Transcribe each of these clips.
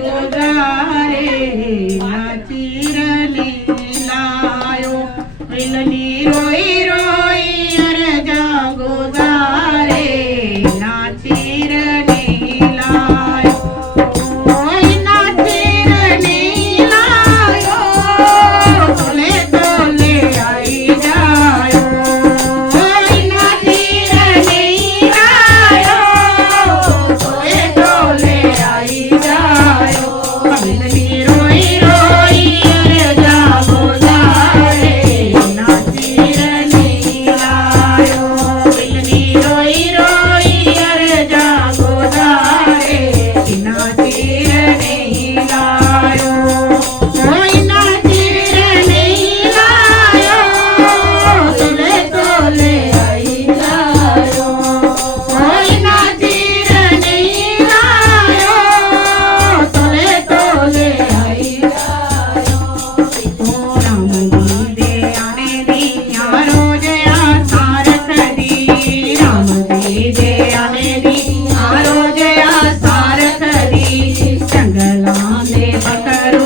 गोदारे नाचीरली लायो मिलनी रोई रोई अरजा गोदारे नाचीरली लायो ओय नाचीरली लायो तोले तोले आई जायो ओय नाचीरली लायो तोले तोले आई जायो मिलनी रोई रोई अरजा गोदारे नाचीरली लायो मिलनी रोई रोई अरजा गोदारे नाचीरली लायो ओय नाचीरली लायो तोले तोले आई जायो ओय नाचीरली लायो तोले तोले आई जायो ओ राम दे आने दी यारो जया सारथ दी राम दे आने दी यारो जया सारथ दी जंगलां दे बकर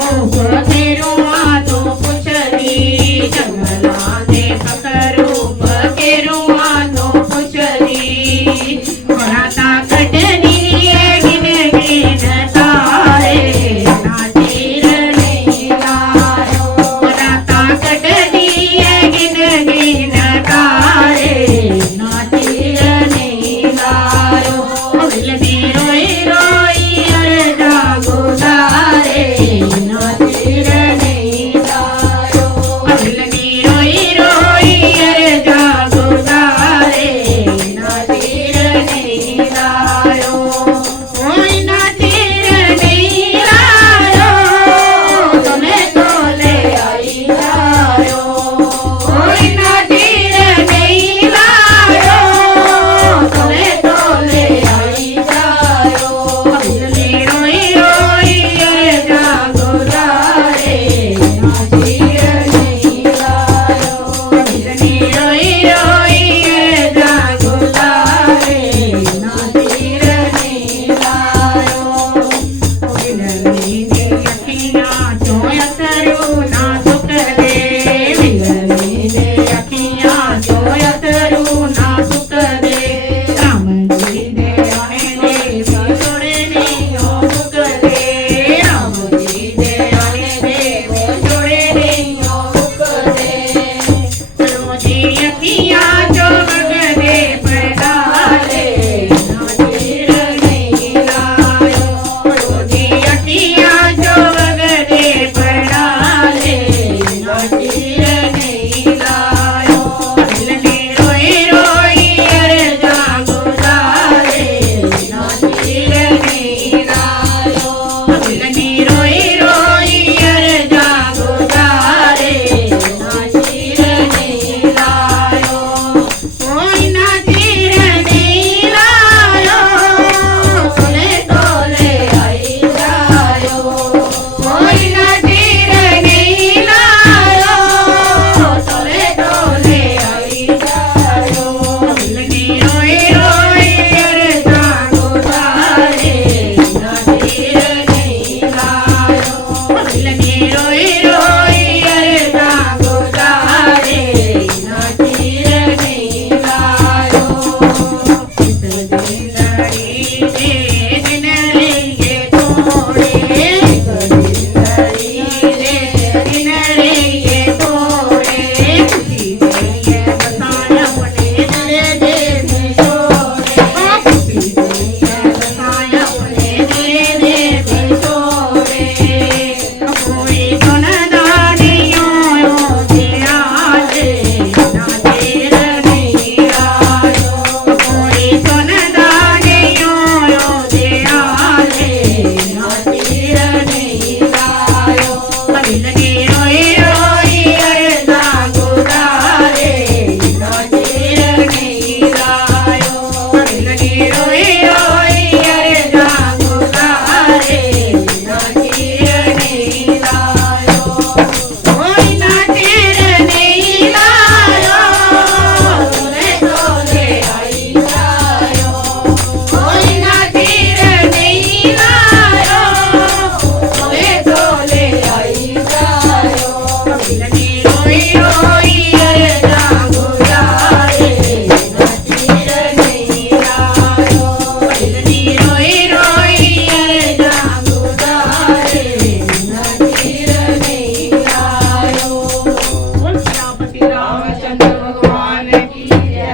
વીરો